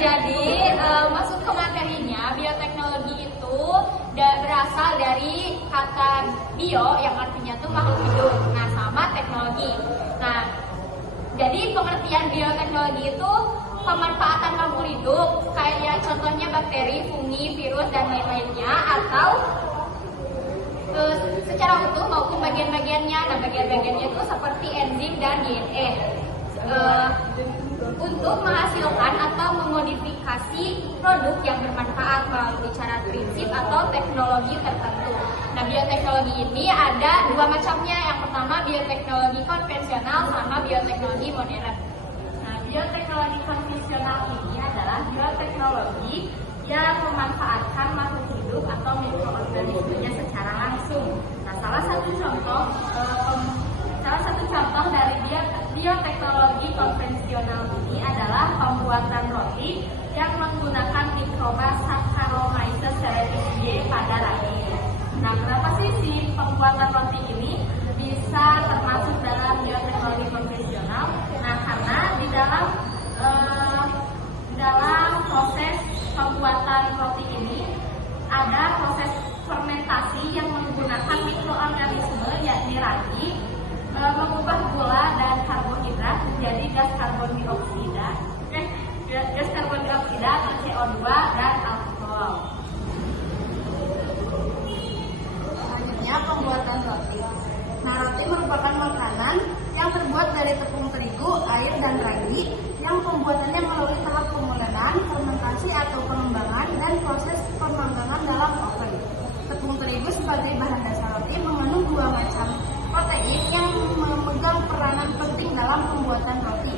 Jadi masuk ke materinya, bioteknologi itu berasal dari kata bio yang artinya tuh makhluk hidup. Nah, sama teknologi. Nah, jadi pengertian bioteknologi itu pemanfaatan makhluk hidup kayak contohnya bakteri, fungi, virus dan lain-lainnya atau secara utuh maupun bagian-bagiannya. Nah, bagian-bagiannya itu seperti enzim dan DNA. Untuk menghasilkan atau memodifikasi produk yang bermanfaat melalui cara prinsip atau teknologi tertentu. Nah, bioteknologi ini ada dua macamnya. Yang pertama bioteknologi konvensional sama bioteknologi modern. Nah, bioteknologi konvensional ini adalah bioteknologi yang memanfaatkan makhluk hidup atau mikroorganismenya secara langsung. Nah, salah satu contoh dari bioteknologi konvensional ini adalah pembuatan roti yang menggunakan mikroba Saccharomyces cerevisiae pada ragi. Nah, kenapa sih si pembuatan roti ini bisa termasuk dalam bioteknologi konvensional? Nah, karena di dalam proses pembuatan roti ini ada proses fermentasi yang menggunakan mikroorganisme yakni ragi mengubah gula dan karbohidrat menjadi gas karbon dioksida atau CO2 dan alkohol. Selanjutnya pembuatan roti. Nah, roti merupakan makanan yang terbuat dari tepung terigu, air, dan ragi yang pembuatannya melalui tahap pemulenan, fermentasi atau pengembangan, dan proses pemanggangan dalam oven. Tepung terigu sebagai bahan dasar roti mengandung dua macam protein yang memegang peranan penting dalam pembuatan roti.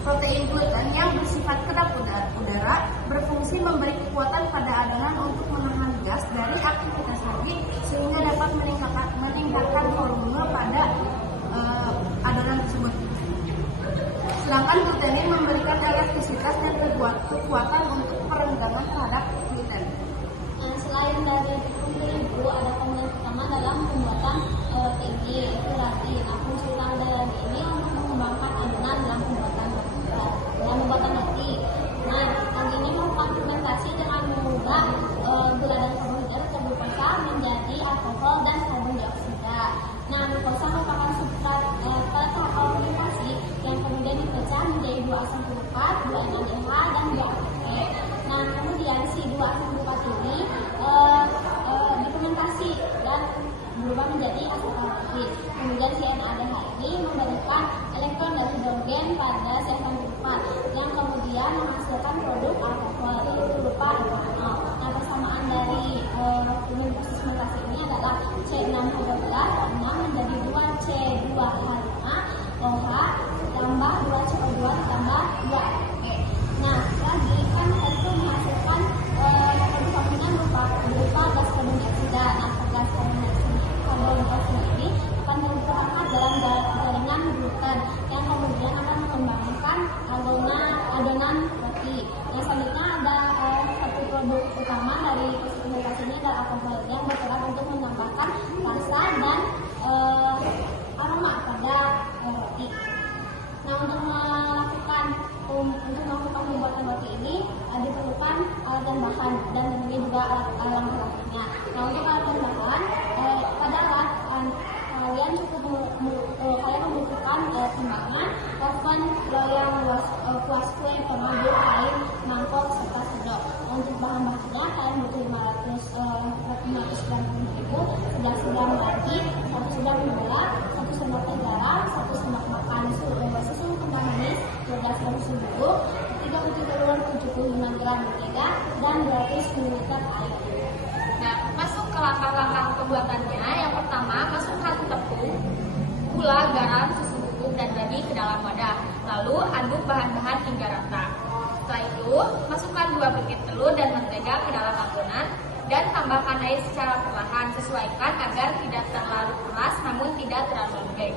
Protein gluten yang bersifat kedap udara berfungsi memberi kekuatan pada adonan untuk menahan gas dari aktivitas ragi sehingga dapat meningkatkan volume pada adonan tersebut. Sedangkan glutenin memberikan elastisitas dan kekuatan untuk perenggangan terhadap gluten. Selain dari tepung terigu, ada komponen pertama dalam pembuatan roti yaitu ragi. Nah, fungsi utama dari ragi ini untuk mengembangkan adonan dalam pembuatan roti. Nah, ragi ini merupakan fermentasi dengan mengubah gula dan karbohidrat ke glukosa menjadi alkohol dan karbon dioksida. Nah, glukosa merupakan substrat pada tahap fermentasi yang kemudian dipecah menjadi dua asam sulfat, dua NADH dan dua ATP. Nah, kemudian si dua asam sulfat ini difermentasi dan berubah menjadi asetaldehyid. Kemudian si NADH ini memberikan elektron dari hidrogen pada si asam sulfat yang kemudian menghasilkan produk alkohol yaitu berupa etanol. Nah, persamaan dari proses fermentasi ini adalah C6H12 menjadi 2C2H5OH tambah 2CO2 tambah 2 ATP. Nah, lagi kan itu menghasilkan produk sampingan berupa gas karbon dioksida. Nah, gas karbon dioksida ini akan terangkat dalam jaringan gluten yang kemudian akan mengembangkan adonan roti. Nah, selanjutnya ada satu produk utama dari proses fermentasi ini adalah alkohol yang berperan untuk menambahkan rasa dan aroma pada roti. Nah, untuk melakukan pembuatan roti ini diperlukan alat dan bahan dan tentunya juga alat langkah-langkahnya. Nah, untuk alat dan bahan pada alat kalian kalian membutuhkan timbangan, oven, loyang, kuas kue, pemadu, kain, mangkok, serta sendok. Untuk bahan-bahannya kalian butuh 500 gram terigu, 11 gram ragi, 1 sendok gula, 1 sendok teh garam, 1 sendok makan susu kental manis, 12 gram susu bubuk, 30 telur, 75 gram mentega, dan 200 ml air. Nah, masuk ke langkah-langkah pembuatannya. Yang pertama, masukkan tepung, gula, garam, susu bubuk, dan ragi ke dalam wadah. Lalu aduk bahan-bahan hingga rata. Setelah itu, masukkan 2 butir telur dan mentega ke dalam adonan dan tambahkan air secara perlahan. Sesuaikan agar tidak terlalu keras namun tidak terlalu lembek.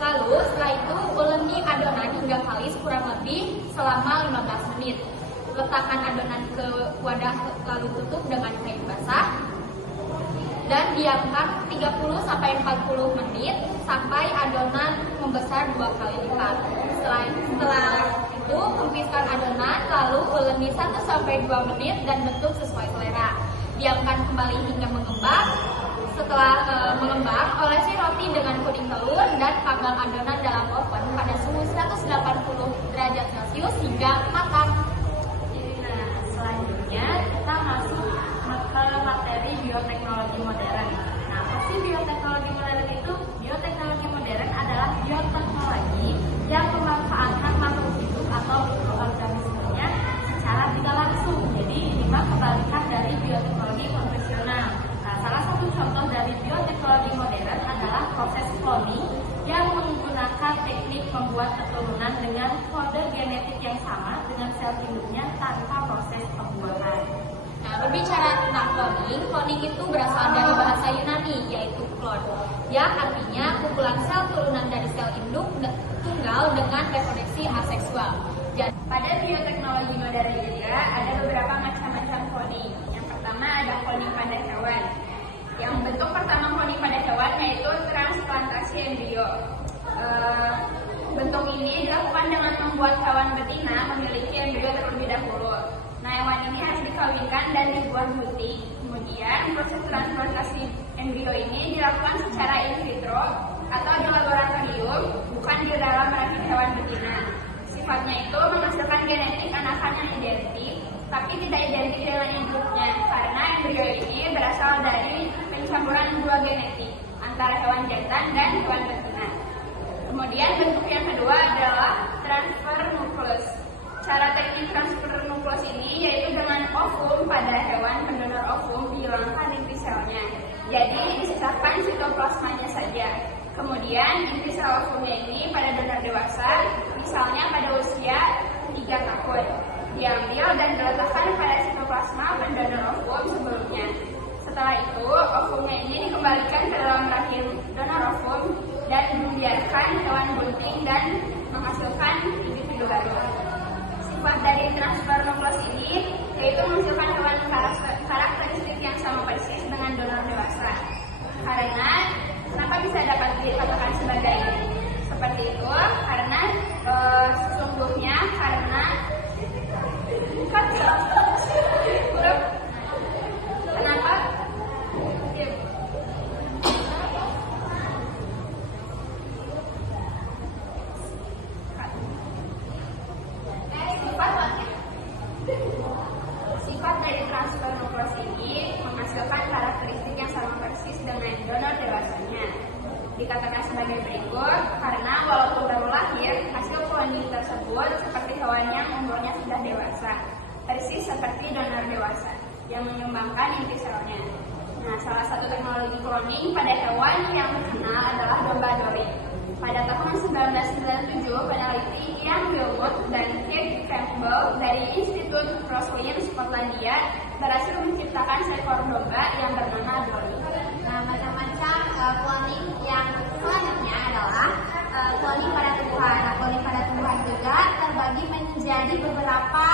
Lalu setelah itu uleni adonan hingga kalis kurang lebih selama 15 menit. Letakkan adonan ke wadah lalu tutup dengan kain basah dan diamkan 30-40 menit sampai adonan membesar 2 kali lipat. Setelah yaitu kempiskan adonan lalu uleni 1-2 menit dan bentuk sesuai selera. Diamkan kembali hingga mengembang. Setelah mengembang, olesi roti dengan puding telur dan panggang adonan dalam oven pada suhu 180 derajat Celcius hingga matang. Nah, selanjutnya kita masuk ke materi bioteknologi modern. Nah, apa sih bioteknologi modern itu? Bioteknologi modern adalah bioteknologi yang memanfaatkan makhluk hidup atau mikroorganismenya secara tidak langsung. Jadi ini mah kebalikan dari bioteknologi konvensional. Nah, salah satu contoh dari bioteknologi modern adalah proses cloning yang menggunakan teknik membuat keturunan dengan kode genetik yang sama dengan sel induknya tanpa proses pembuahan. Nah, berbicara tentang cloning itu berasal dari bahasa Yunani yaitu klon, yang artinya kumpulan sel turunan dari sel induk tunggal dengan reproduksi aseksual. Dan Pada bioteknologi modern juga ada beberapa macam-macam cloning. Yang pertama ada cloning pada hewan. Yang bentuk pertama cloning pada hewan yaitu transplantasi embrio. Bentuk ini dilakukan dengan membuat hewan betina memiliki embrio terlebih dahulu. Nah, hewan ini harus dikawinkan dan dibuat butik. Kemudian proses transplantasi embrio ini dilakukan secara in vitro atau di laboratorium, bukan di dalam rahim hewan betina. Sifatnya itu menghasilkan genetik anakan yang identik, tapi tidak identik dengan induknya, karena embrio ini berasal dari pencampuran dua genetik antara hewan jantan dan hewan betina. Kemudian bentuk yang kedua adalah transfer nukleus. Cara teknik transfer nukleus ini yaitu dengan ovum pada hewan pendonor ovum dihilangkan inti selnya. Jadi disisakan sitoplasmanya saja. Kemudian inti sel ovumnya ini pada donor dewasa, misalnya pada usia 3 tahun, diambil dan diletakkan pada sitoplasma pendonor ovum sebelumnya. Setelah itu, ovumnya ini dikembalikan ke dalam rahim donor ovum dan dibiarkan hewan bunting dan menghasilkan individu baru. Sifat dari transfer nukleus ini yaitu menghasilkan hewan karakteristik yang sama persis dengan donor dewasa. Karena kenapa bisa dapat dikatakan sebagai seperti itu? Karena sesungguhnya karena kenapa? Sifat dari transfer nukleus ini menghasilkan karakteristik yang sama persis dengan donor dewasanya. Dikatakan sebagai berikut, karena walaupun baru lahir, hasil cloning tersebut seperti hewan yang umurnya sudah dewasa, persis seperti donor dewasa yang menyumbangkan inti selnya. Nah, salah satu teknologi cloning pada hewan yang terkenal adalah domba Dolly. Pada tahun 1997, peneliti Ian Wilmot dan Keith Campbell dari Institut Roslin, Skotlandia berhasil menciptakan seekor domba yang bernama Dolly. Nah, macam-macam cloning yang selanjutnya adalah cloning pada tumbuhan. Nah, cloning pada tumbuhan juga terbagi menjadi beberapa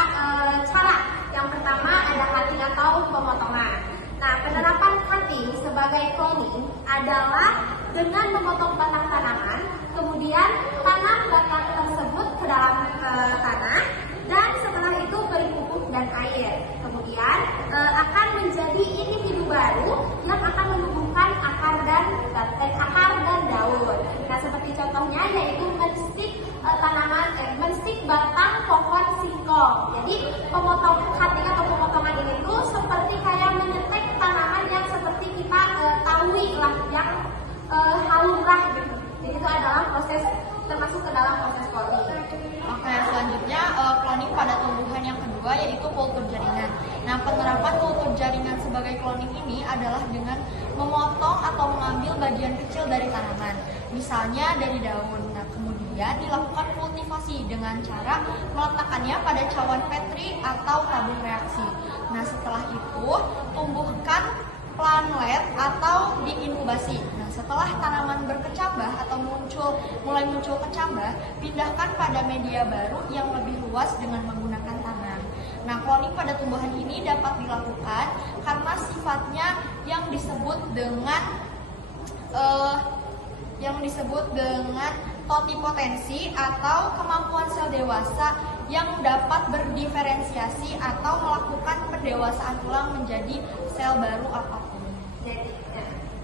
cara. Yang pertama ada cutting atau pemotongan. Nah, penerapan cutting sebagai cloning adalah dengan memotong batang tanaman, kemudian tanam batang tersebut ke dalam tanah, dan setelah itu beri pupuk dan air. Kemudian akan menjadi individu baru yang akan menumbuhkan akar dan daun. Nah, seperti contohnya yaitu menstik menstik batang pohon singkong. Jadi cutting atau pemotongan ini tuh seperti kayak menyetek tanaman yang seperti kita tahui lah, yang halurah gitu. Jadi itu adalah proses termasuk ke dalam proses cloning. Oke, selanjutnya cloning pada tumbuhan yang kedua yaitu kultur jaringan. Nah, penerapan kultur jaringan sebagai cloning ini adalah dengan memotong atau mengambil bagian kecil dari tanaman, misalnya dari daun. Nah, kemudian dilakukan kultivasi dengan cara meletakkannya pada cawan Petri atau tabung reaksi. Nah, setelah itu tumbuhkan planlet atau diinkubasi. Nah, setelah tanaman berkecambah atau mulai muncul kecambah, pindahkan pada media baru yang lebih luas dengan menggunakan tangan. Nah, cloning pada tumbuhan ini dapat dilakukan karena sifatnya yang disebut dengan totipotensi atau kemampuan sel dewasa yang dapat berdiferensiasi atau melakukan pendewasaan ulang menjadi sel baru apapun.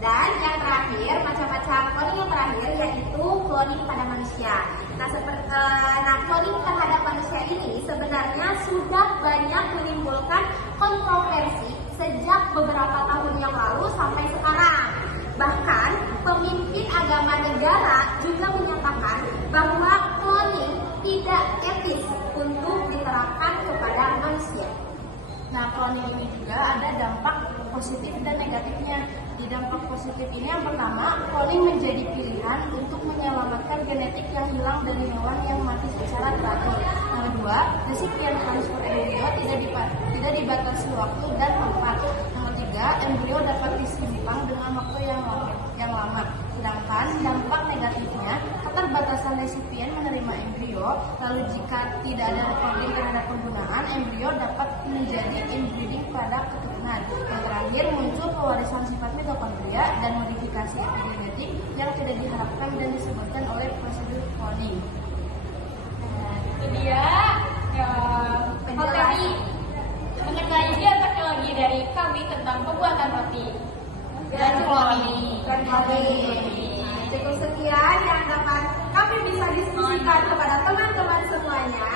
Dan yang terakhir, macam-macam cloning yang terakhir yaitu cloning pada manusia. Nah, cloning terhadap manusia ini sebenarnya sudah banyak menimbulkan kontroversi sejak beberapa tahun yang lalu sampai sekarang. Bahkan pemimpin agama negara juga menyatakan bahwa cloning tidak etis untuk diterapkan kepada manusia. Nah, cloning ini juga ada dampak positif dan negatifnya. Di dampak positif ini yang pertama, cloning menjadi pilihan untuk menyelamatkan genetik yang hilang dari hewan yang mati secara teratur. Yang kedua, resipien transfer embrio tidak dibatasi waktu dan tempat. Yang ketiga, embrio dapat disimpan dengan waktu yang lama. Sedangkan dampak negatifnya, keterbatasan resipien menerima embrio. Lalu jika tidak ada recording terhadap penggunaan, embrio dapat menjadi inbreeding pada keturunan. Yang terakhir, muncul pewarisan sifat mitokondria dan modifikasi epigenetik yang tidak diharapkan dan disebabkan oleh prosedur cloning. Itu dia materi mengenai bioteknologi dari kami tentang pembuatan roti dan cloning. Cukup sekian yang dapat kami bisa diskusikan kepada teman-teman semuanya.